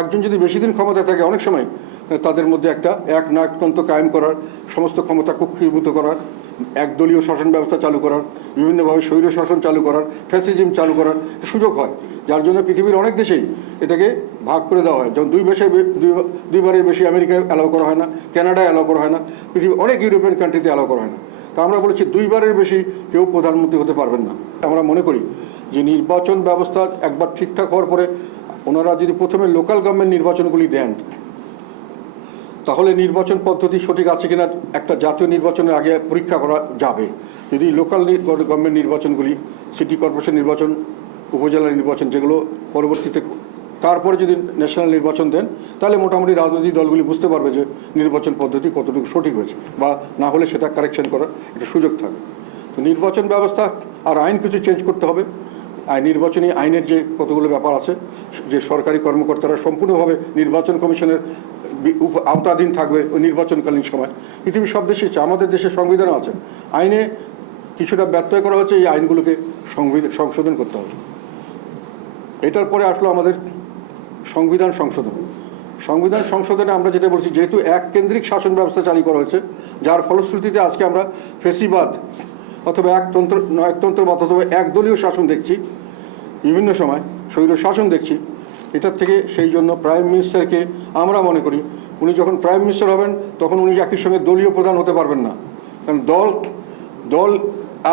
একজন যদি বেশি দিন ক্ষমতা থাকে, অনেক সময় তাদের মধ্যে একটা এক নায়কতন্ত্র কায়েম করার, সমস্ত ক্ষমতা কক্ষীভূত করার, একদলীয় শাসন ব্যবস্থা চালু করার, বিভিন্নভাবে স্বৈর শাসন চালু করার, ফ্যাসিজম চালু করার সুযোগ হয়। যার জন্য পৃথিবীর অনেক দেশেই এটাকে ভাগ করে দেওয়া হয়। যেমন দুই বেশের দুইবারের বেশি আমেরিকায় অ্যালাউ করা হয় না, কানাডায় অ্যালাউ করা হয় না, পৃথিবীর অনেক ইউরোপিয়ান কান্ট্রিতে অ্যালাউ করা হয় না। তা আমরা বলেছি দুইবারের বেশি কেউ প্রধানমন্ত্রী হতে পারবেন না। আমরা মনে করি যে নির্বাচন ব্যবস্থা একবার ঠিকঠাক হওয়ার পরে ওনারা যদি প্রথমে লোকাল গভর্নমেন্ট নির্বাচনগুলি দেন, তাহলে নির্বাচন পদ্ধতি সঠিক আছে কিনা একটা জাতীয় নির্বাচনের আগে পরীক্ষা করা যাবে। যদি লোকাল গভর্নমেন্ট নির্বাচনগুলি সিটি কর্পোরেশন নির্বাচন, উপজেলা নির্বাচন যেগুলো পরবর্তীতে, তারপরে যদি ন্যাশনাল নির্বাচন দেন, তাহলে মোটামুটি রাজনৈতিক দলগুলি বুঝতে পারবে যে নির্বাচন পদ্ধতি কতটুকু সঠিক হয়েছে বা না হলে সেটা কারেকশন করার একটা সুযোগ থাকবে। তো নির্বাচন ব্যবস্থা আর আইন কিছু চেঞ্জ করতে হবে। আইন নির্বাচনী আইনের যে কতগুলো ব্যাপার আছে যে সরকারি কর্মকর্তারা সম্পূর্ণভাবে নির্বাচন কমিশনের আওতাধীন থাকবে ওই নির্বাচনকালীন সময়। পৃথিবীর সব দেশে আমাদের দেশে সংবিধানও আছে। আইনে কিছুটা ব্যত্যয় করা হচ্ছে, এই আইনগুলোকে সংবিধান সংশোধন করতে হবে। এটার পরে আসলো আমাদের সংবিধান সংশোধন। সংবিধান সংশোধনে আমরা যেটা বলছি, যেহেতু এক কেন্দ্রিক শাসন ব্যবস্থা চালু করা হয়েছে, যার ফলশ্রুতিতে আজকে আমরা ফেসিবাদ অথবা একতন্ত্র একতন্ত্রবাদ অথবা একদলীয় শাসন দেখছি বিভিন্ন সময়। স্বৈর শাসন দেখছি, এটার থেকে সেই জন্য প্রাইম মিনিস্টারকে আমরা মনে করি, উনি যখন প্রাইম মিনিস্টার হবেন, তখন উনি একই সঙ্গে দলীয় প্রধান হতে পারবেন না। কারণ দল দল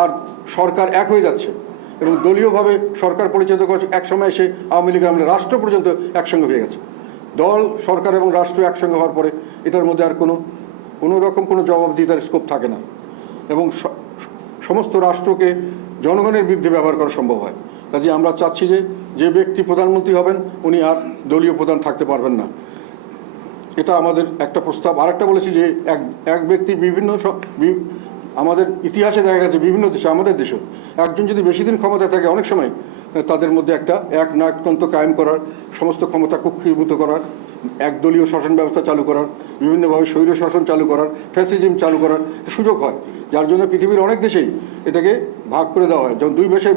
আর সরকার এক হয়ে যাচ্ছে এবং দলীয়ভাবে সরকার পরিচালিত করছে একসময় এসে আওয়ামী লীগ আমরা রাষ্ট্র পর্যন্ত একসঙ্গে হয়ে গেছে। দল, সরকার এবং রাষ্ট্র একসঙ্গে হওয়ার পরে এটার মধ্যে আর কোনো কোনো রকম কোনো জবাবদিহিতার স্কোপ থাকে না। এবং সমস্ত রাষ্ট্রকে জনগণের বিরুদ্ধে ব্যবহার করা সম্ভব হয়। কাজে আমরা চাচ্ছি যে যে ব্যক্তি প্রধানমন্ত্রী হবেন, উনি আর দলীয় প্রধান থাকতে পারবেন না। এটা আমাদের একটা প্রস্তাব। আরেকটা বলেছি যে, এক এক ব্যক্তি বিভিন্ন আমাদের ইতিহাসে দেখা গেছে বিভিন্ন দেশে, আমাদের দেশেও একজন যদি বেশি দিন ক্ষমতায় থাকে, অনেক সময় তাদের মধ্যে একটা এক নায়কতন্ত্র কায়েম করার, সমস্ত ক্ষমতা কক্ষীভূত করার, একদলীয় শাসন ব্যবস্থা চালু করার, বিভিন্নভাবে স্বৈর শাসন চালু করার, ফ্যাসিজম চালু করার সুযোগ হয়। যার জন্য পৃথিবীর অনেক দেশেই এটাকে ভাগ করে দেওয়া হয়। যেমন দুই বেশের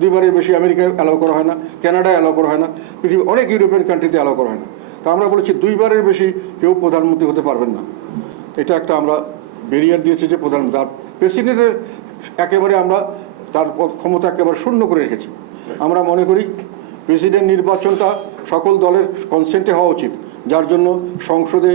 দুইবারের বেশি আমেরিকায় অ্যালাউ করা হয় না, কানাডায় অ্যালাউ করা হয় না পৃথিবীর অনেক ইউরোপিয়ান কান্ট্রিতে অ্যালাউ করা হয় না। তা আমরা বলেছি দুইবারের বেশি কেউ প্রধানমন্ত্রী হতে পারবেন না। এটা একটা আমরা বেরিয়ার দিয়েছি যে প্রধানমন্ত্রী। আর প্রেসিডেন্টের একেবারে আমরা তার ক্ষমতা একেবারে শূন্য করে রেখেছি। আমরা মনে করি প্রেসিডেন্ট নির্বাচনটা সকল দলের কনসেন্টে হওয়া উচিত। যার জন্য সংসদে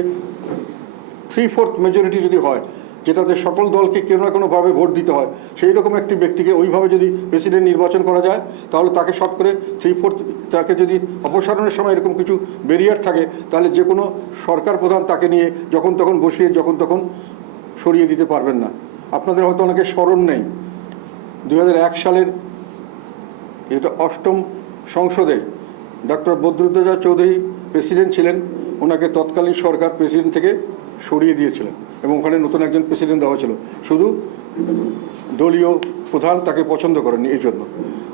থ্রি ফোর্থ মেজরিটি যদি হয়, যেটাতে সকল দলকে কোনো না কোনোভাবে ভোট দিতে হয়, সেই রকম একটি ব্যক্তিকে ওইভাবে যদি প্রেসিডেন্ট নির্বাচন করা যায়, তাহলে তাকে শর্ট করে থ্রি ফোর্থ তাকে যদি অপসারণের সময় এরকম কিছু ব্যারিয়ার থাকে, তাহলে যে কোনো সরকার প্রধান তাকে নিয়ে যখন তখন বসিয়ে যখন তখন সরিয়ে দিতে পারবেন না। আপনাদের হয়তো অনেকে স্মরণ নেই। দু হাজার এক সালের এটা অষ্টম সংসদে ডক্টর বদরুদ্দোজা চৌধুরী প্রেসিডেন্ট ছিলেন। ওনাকে তৎকালীন সরকার প্রেসিডেন্ট থেকে সরিয়ে দিয়েছিলেন এবং ওখানে নতুন একজন প্রেসিডেন্ট দেওয়া ছিল। শুধু দলীয় প্রধান তাকে পছন্দ করেননি এই জন্য।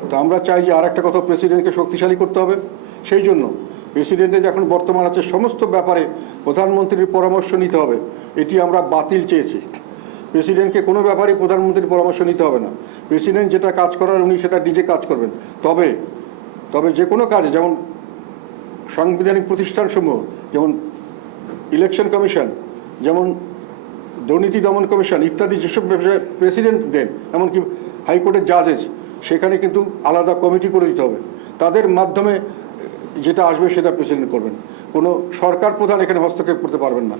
তো আমরা চাই যে আর একটা কথা প্রেসিডেন্টকে শক্তিশালী করতে হবে। সেই জন্য প্রেসিডেন্টের যখন বর্তমান আছে সমস্ত ব্যাপারে প্রধানমন্ত্রীর পরামর্শ নিতে হবে, এটি আমরা বাতিল চেয়েছি। প্রেসিডেন্টকে কোনো ব্যাপারে প্রধানমন্ত্রীর পরামর্শ নিতে হবে না। প্রেসিডেন্ট যেটা কাজ করার উনি সেটা নিজে কাজ করবেন। তবে তবে যে কোনো কাজে, যেমন সাংবিধানিক প্রতিষ্ঠানসমূহ যেমন ইলেকশন কমিশন যেমন দুর্নীতি দমন কমিশন ইত্যাদি যেসব প্রেসিডেন্ট দেন, এমনকি হাইকোর্টের জাজেস সেখানে কিন্তু আলাদা কমিটি করে দিতে হবে। তাদের মাধ্যমে যেটা আসবে সেটা প্রেসিডেন্ট করবেন। কোনো সরকার প্রধান এখানে হস্তক্ষেপ করতে পারবেন না।